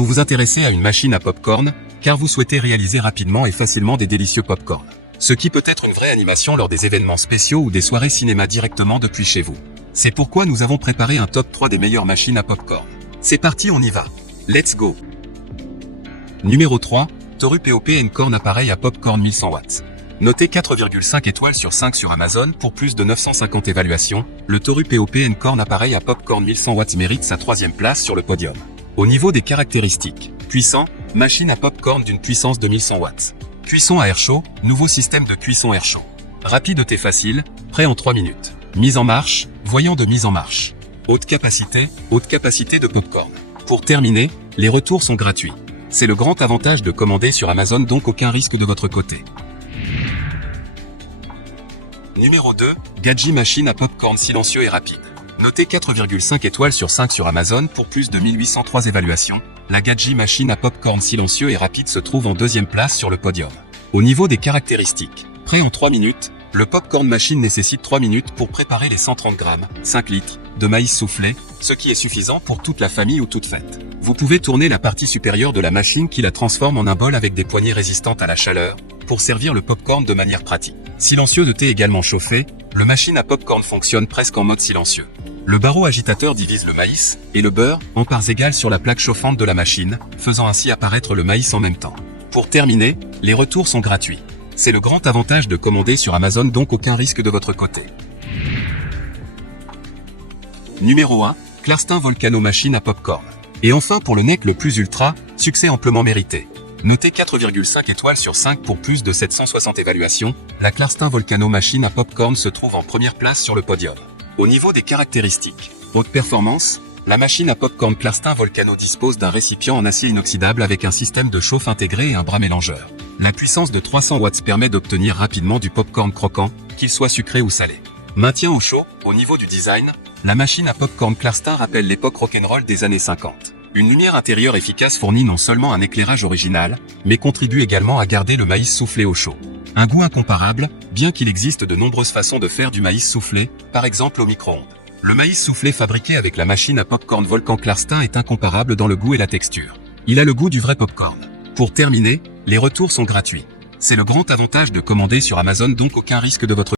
Vous vous intéressez à une machine à popcorn, car vous souhaitez réaliser rapidement et facilement des délicieux popcorn. Ce qui peut être une vraie animation lors des événements spéciaux ou des soirées cinéma directement depuis chez vous. C'est pourquoi nous avons préparé un top 3 des meilleures machines à popcorn. C'est parti, on y va. Let's go. Numéro 3, Toru POP N-Corn appareil à popcorn 1100 watts. Noté 4,5 étoiles sur 5 sur Amazon pour plus de 950 évaluations, le Toru POP N-Corn appareil à popcorn 1100 watts mérite sa 3e place sur le podium. Au niveau des caractéristiques, puissant, machine à popcorn d'une puissance de 1100 watts. Cuisson à air chaud, nouveau système de cuisson air chaud. Rapidité facile, prêt en 3 minutes. Mise en marche, voyant de mise en marche. Haute capacité de popcorn. Pour terminer, les retours sont gratuits. C'est le grand avantage de commander sur Amazon, donc aucun risque de votre côté. Numéro 2, Gadji machine à popcorn silencieux et rapide. Noté 4,5 étoiles sur 5 sur Amazon pour plus de 1803 évaluations, la Gadji machine à popcorn silencieux et rapide se trouve en 2e place sur le podium. Au niveau des caractéristiques, prêt en 3 minutes, le popcorn machine nécessite 3 minutes pour préparer les 130 grammes, 5 litres, de maïs soufflé, ce qui est suffisant pour toute la famille ou toute fête. Vous pouvez tourner la partie supérieure de la machine qui la transforme en un bol avec des poignées résistantes à la chaleur, pour servir le popcorn de manière pratique. Silencieux de thé également chauffé, le machine à popcorn fonctionne presque en mode silencieux. Le barreau agitateur divise le maïs et le beurre en parts égales sur la plaque chauffante de la machine, faisant ainsi apparaître le maïs en même temps. Pour terminer, les retours sont gratuits. C'est le grand avantage de commander sur Amazon, donc aucun risque de votre côté. Numéro 1, Clarstin Volcano machine à popcorn. Et enfin pour le NEC le plus ultra, succès amplement mérité. Noté 4,5 étoiles sur 5 pour plus de 760 évaluations, la Clarstin Volcano machine à popcorn se trouve en première place sur le podium. Au niveau des caractéristiques, haute performance, la machine à popcorn Clarstin Volcano dispose d'un récipient en acier inoxydable avec un système de chauffe intégré et un bras mélangeur. La puissance de 300 watts permet d'obtenir rapidement du popcorn croquant, qu'il soit sucré ou salé. Maintien au chaud, au niveau du design, la machine à popcorn Clarstin rappelle l'époque rock'n'roll des années 50. Une lumière intérieure efficace fournit non seulement un éclairage original, mais contribue également à garder le maïs soufflé au chaud. Un goût incomparable, bien qu'il existe de nombreuses façons de faire du maïs soufflé, par exemple au micro-ondes. Le maïs soufflé fabriqué avec la machine à popcorn Volcan Clarstin est incomparable dans le goût et la texture. Il a le goût du vrai popcorn. Pour terminer, les retours sont gratuits. C'est le grand avantage de commander sur Amazon, donc aucun risque de votre